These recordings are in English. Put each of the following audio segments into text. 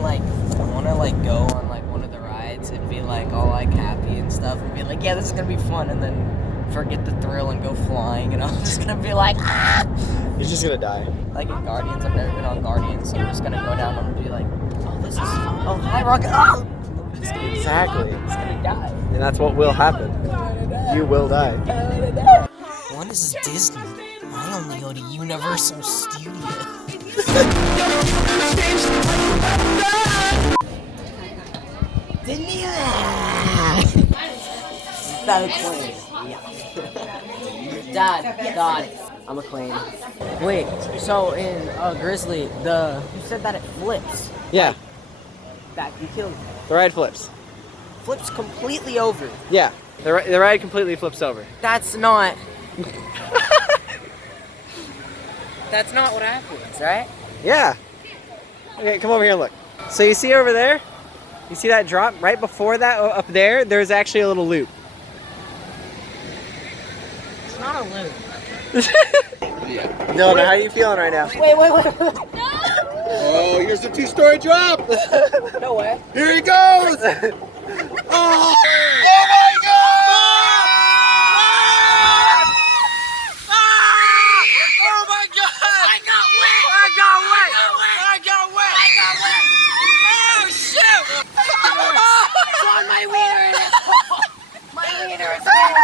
wanna like go on like one of the rides and be like all like happy and stuff and be like, yeah, this is gonna be fun, and then forget the thrill and go flying, and I'm just gonna be like, ah! You're just gonna die. Like in Guardians, I've never been on Guardians, so I'm just gonna go down and be like, oh, this is fun. Oh, hi, Rocket. Oh! Exactly. Just gonna die. And that's what will happen. You will die. One is Disney. I only go to Universal Studios. Disneyland! So clean. Dad, I'm a queen. Wait, so in Grizzly, you said that it flips. Yeah, That you killed me. the ride flips. Flips completely over. Yeah, the ride completely flips over. That's not. That's not what happens, right? Yeah. Okay, come over here and look. So you see over there? You see that drop? Right before that, up there, there's actually a little loop. It's not a loop. No, how are you feeling right now? Wait. Oh, here's the 2-story drop. No way. Here he goes. Oh my God! Oh my God! I got wet! Oh shit! It's on my wiener and it's cold. My wiener is cold.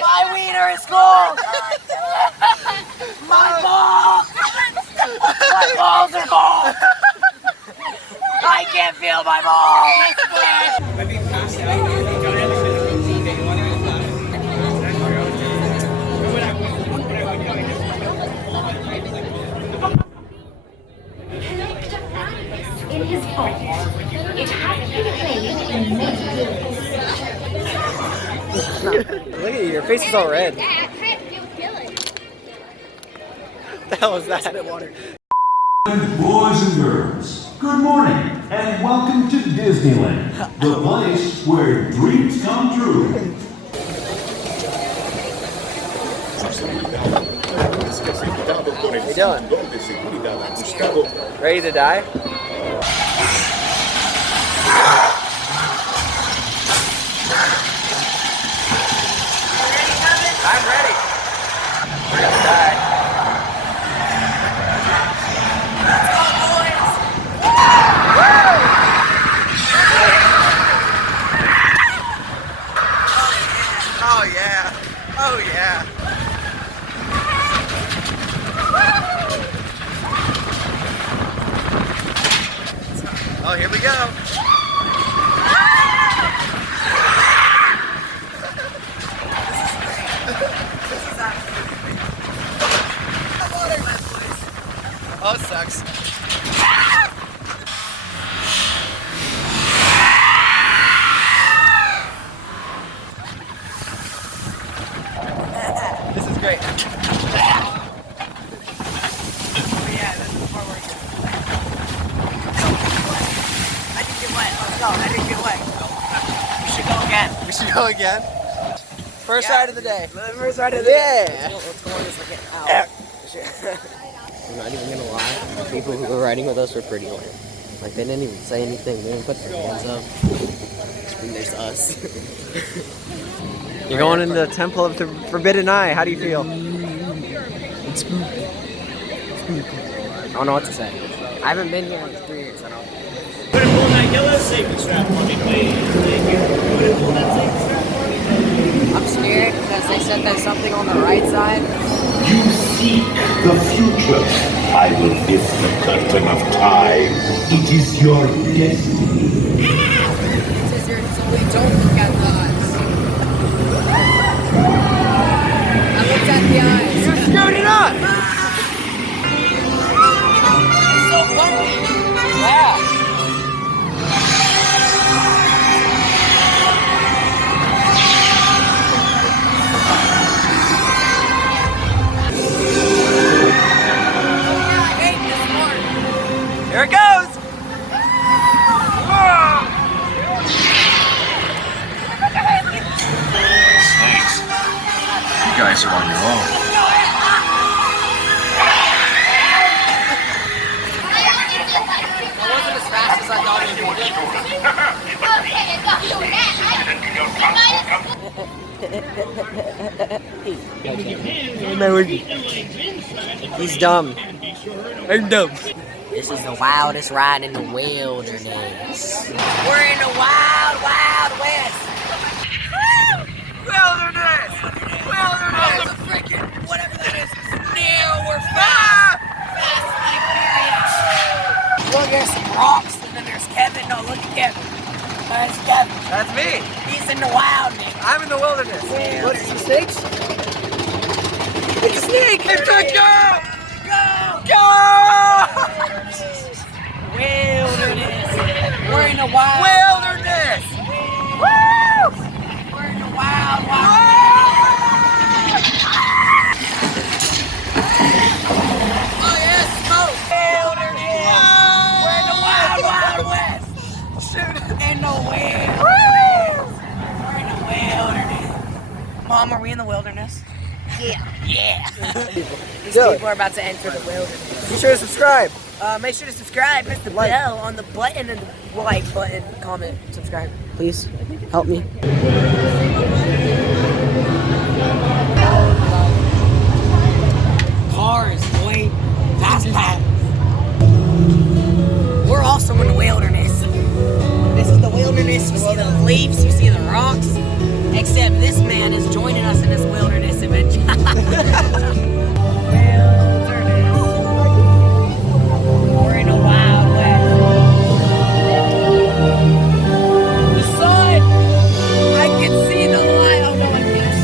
My wiener is cold. My balls. My balls are cold. I can't feel my balls. Maybe pass out. In his voice. It has been played in many years. Look at you, your face is all red. What the hell was that? Boys and girls, good morning and welcome to Disneyland, the place where dreams come true. How you doing? Ready to die? I'm ready. We're gonna die. Oh yeah. Oh yeah. Oh, here we go. Oh, it sucks. This is great. Oh yeah, this is the part where I didn't get wet. Let's go. I didn't get wet. We should go again. We should go again. First ride of the day. First ride of the day. Yeah. Let's go on this again. Ow. I'm not even gonna lie. The people who were riding with us were pretty lame. Like they didn't even say anything. They didn't put their hands up. And there's us. You're going into the Temple of the Forbidden Eye. How do you feel? It's spooky. I don't know what to say. I haven't been here in 3 years. I don't. Put it pull that yellow safety strap for me, please. Thank you. Put it pull that safety strap for me, please. I'm scared because they said there's something on the right side. You seek the future. I will lift the curtain of time. It is your destiny. It says here, so we don't look at the eyes. I looked at the eyes. You screwed it up! It's so bumpy. Yeah. Here it goes! Snakes. You guys are on your own. He's dumb. I'm dumb. This is the wildest ride in the wilderness. We're in the wild, wild west. Wilderness! Wilderness! Freaking whatever that is. Now we're fast! Fast like furious. Look, there's some rocks, and then there's Kevin. No, look at Kevin. There's Kevin. That's me. He's in the wilderness. I'm in the wilderness. Well, What's some snakes? It's a snake! It's a go! Go! Wilderness. We're in the wild. Wilderness! Woo! We're in the wild, wild. Oh yes, smoke. Wilderness. We're in the wild, wild west. In the wilderness. We're in the wilderness. Mom, are we in the wilderness? Yeah. Yeah. These people are about to enter the wilderness. Be sure to subscribe. Make sure to subscribe, press the bell on the button and the like button, comment, subscribe. Please help me. Cars, boy. Fast pass. We're also in the wilderness. This is the wilderness. You see the leaves, you see the rocks. Except this man is joining us in this wilderness adventure. We're in a wild west. The sun! I can see the light. Oh no, I can't.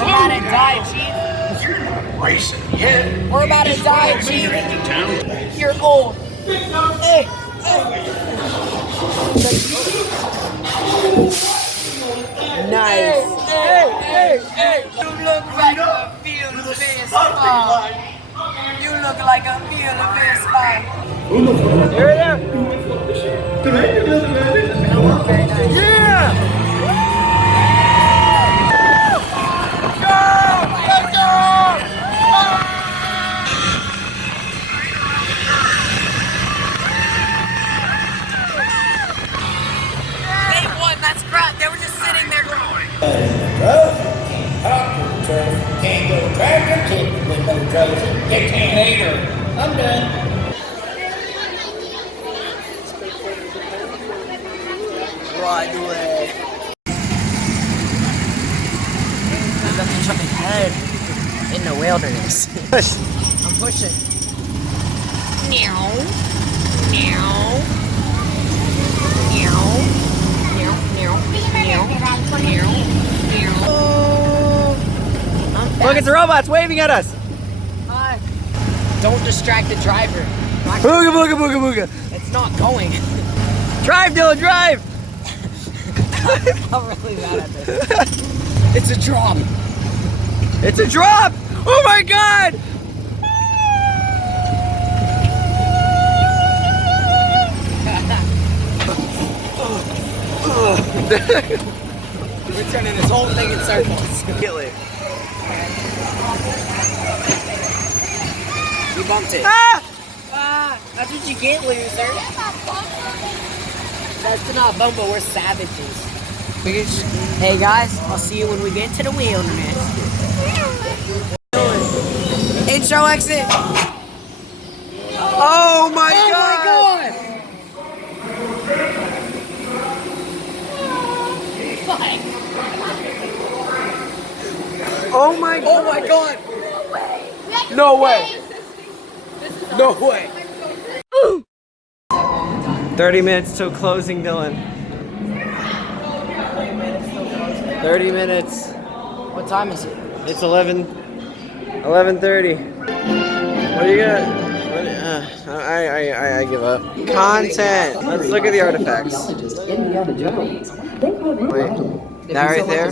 We're about to die, Chief. You're not racing yet. We're about to die, Chief. You're old. Hey, nice. Hey. You look like a field of fish. You look like a field of fish. Here it is. Yeah! Let's go! They won. That's crap. They were just sitting there going. Can't go tractor tipping with no drugs. You can't either. I'm done. Right away. I'm about to jump ahead in the wilderness. I'm pushing. Meow. Meow. Meow. Meow. Meow. Meow. Meow. Meow. Look, it's the robots waving at us. Hi. Don't distract the driver. Booga, booga, booga, booga. It's not going. Drive, Dylan, drive. I'm really mad at this. It's a drop. It's a drop. Oh my God. We're turning this whole thing in circles. You bumped it. Ah! That's what you get, loser. That's not bump, but we're savages. Hey guys, I'll see you when we get to the wilderness. Intro exit. Oh my God. Oh my God. Oh my God. No way. No way. 30 minutes till closing, Dylan. 30 minutes. What time is it? It's 11:30. What do you got? I give up. Content. Let's look at the artifacts. Wait. That right there?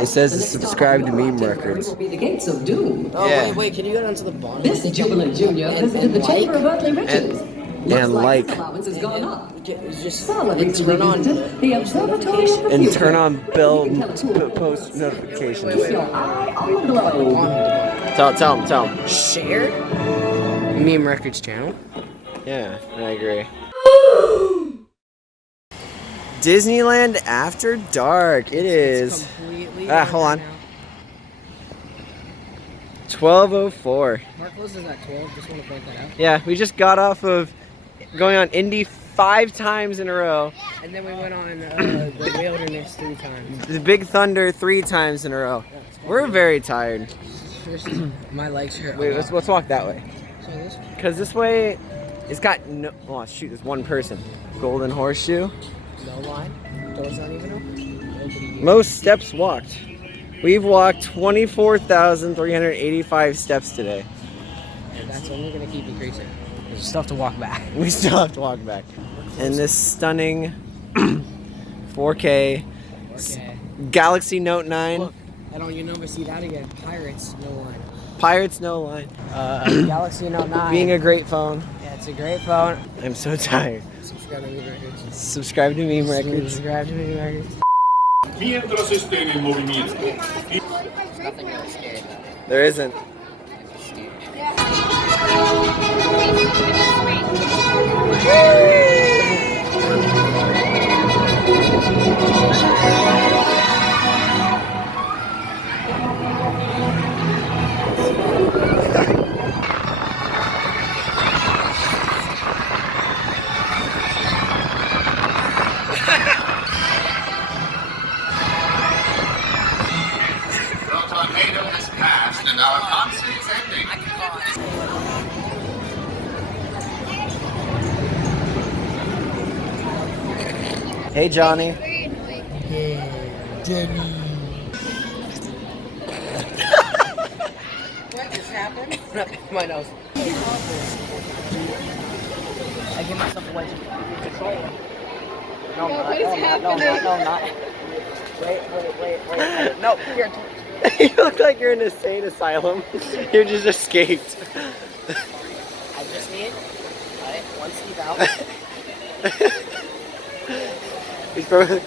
It says subscribe to Meme Records. Oh, Yeah. wait, can you go down to the bottom? This is Jubilant Jr. visited the Chamber of Earthly Riches. And like. Allowance has gone up. Just Solid and turn on visited the Observatory of the And Future. turn on bell post notifications. With your eye on the globe. Tell him. share Meme Records channel. Yeah, I agree. Disneyland after dark. It's completely hold on. now. 12:04. Mark closes at 12. Just want to point that out. Yeah, we just got off of going on Indy 5 times in a row. And then we went on the wilderness 3 times. The Big Thunder 3 times in a row. We're very tired. My legs hurt. Wait, let's walk that way. So this Because this way, it's got no. Oh shoot, there's one person. Golden Horseshoe. no line. Door's not even open. Nobody. Most steps walked. We've walked 24,385 steps today. And that's only gonna keep increasing. We still have to walk back. We still have to walk back. And this stunning 4K Okay. Galaxy Note 9. Look, I don't even ever see that again. Pirates, no line. Pirates no line. Galaxy Note 9. Being a great phone. Yeah, it's a great phone. I'm so tired. Subscribe to Meme Records. Subscribe to Meme Records. Subscribe to Meme Records. Mientras estén en movimiento. Nothing really scary about it. There isn't. The tornado has passed and our concert is ending. Hey Johnny. What just happened? My nose. I give myself a wedge of control. No, I'm not. No, I'm not. Wait. No, here. You look like you're in an insane asylum. You just escaped. I just need, one sleeve out. He's probably-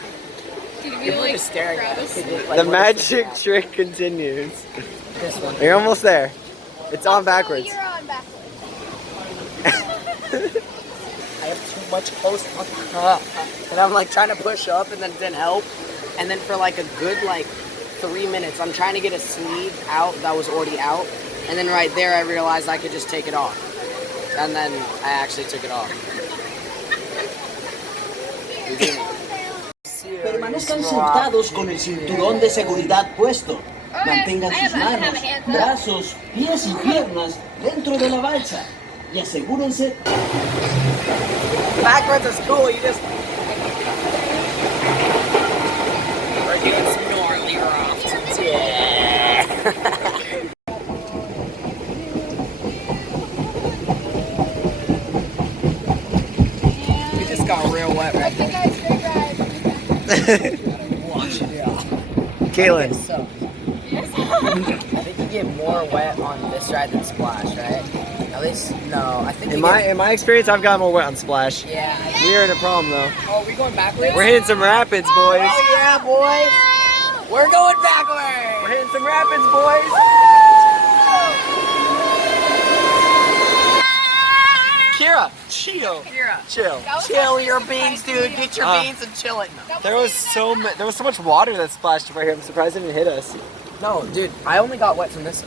People are just staring at us. the magic trick continues. This one. You're almost there. It's on backwards. You're on backwards. I have too much close and I'm like trying to push up and then it didn't help. And then for like a good 3 minutes, I'm trying to get a sleeve out that was already out. And then right there, I realized I could just take it off. And then I actually took it off. Permanezcan sentados con el cinturón de seguridad puesto. Mantengan sus manos, brazos, pies y piernas dentro de la balsa. Y asegúrense. Backwards is cool, you just... We're doing some gnarly rafts. Yeah! We just got real wet right there. Watch it out. Caitlin. So, I think you get more wet on this ride than Splash, right? At least, no. I think In my experience, I've gotten more wet on Splash. Yeah. We are in a problem though. Oh, we going backwards? We're hitting some rapids, boys. Oh, yeah, boys. We're going backwards. We're hitting some rapids, boys. Kira, chill. Chill. Chill your beans, dude. Get your beans and chill it. There was so much water that splashed right here. I'm surprised it didn't hit us. No, dude. I only got wet from this.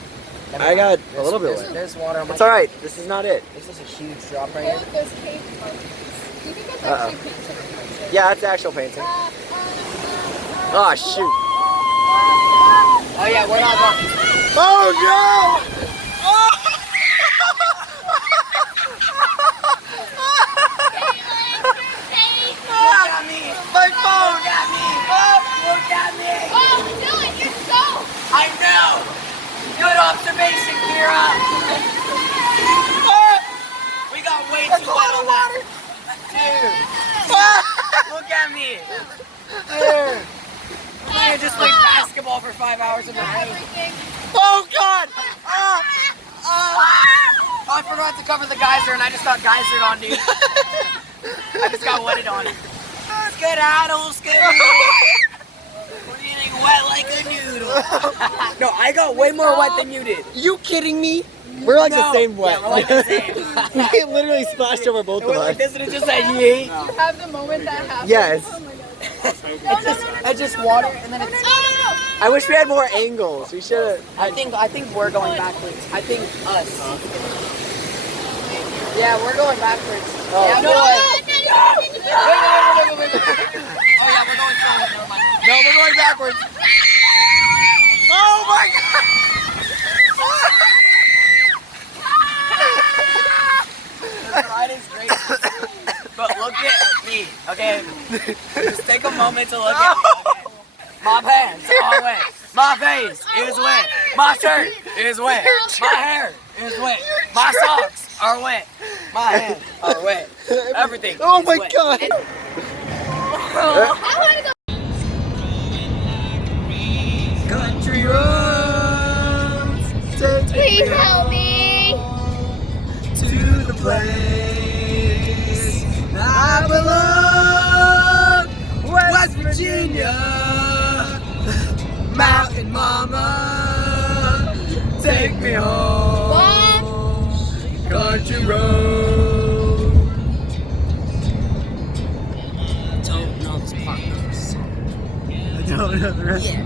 I got a little bit wet. There's water on my... It's all right. This is not it. This is a huge drop right here. Those cave monkeys. Do you think that's Uh-oh. actually painted? Yeah, it's actual painting. Oh shoot. Oh yeah, we're not going. Oh no! Look at me. My phone. Look at me. Look at me. Oh, Dylan, you're so... I know. Good observation, Kira. We got way too wet on that. Dude. Look at me. Dude. We're gonna just play basketball for 5 hours in the rain. Oh God! Oh, I forgot to cover the geyser and I just got geysered on, dude. I just got wetted on. Skedaddle, We're getting wet like a noodle. No, I got way more wet than you did. You kidding me? We're like the same wet. Yeah, we're like the same. We literally splashed over both of We're us. like this and it just said yeet. You have the moment that happened. Yes. Oh my God. It's just water, and then it's. I wish we had more angles. We should have. I think we're going backwards. I think us. Yeah, we're going backwards. Oh. Yeah, No, wait. Oh yeah, we're going forward. Never mind. No, we're going backwards. Oh my god! This ride is great. But look at me, okay? Just take a moment to look at me, okay? My pants are wet. My face is wet. My shirt is wet. My hair is wet. My socks are wet. My hands are wet. Everything. Oh is my wet. god! Country roads, take Please help me. to the place I belong, West Virginia, Mountain Mama, take me home, country road. Don't know this part. I don't know the rest. Yeah.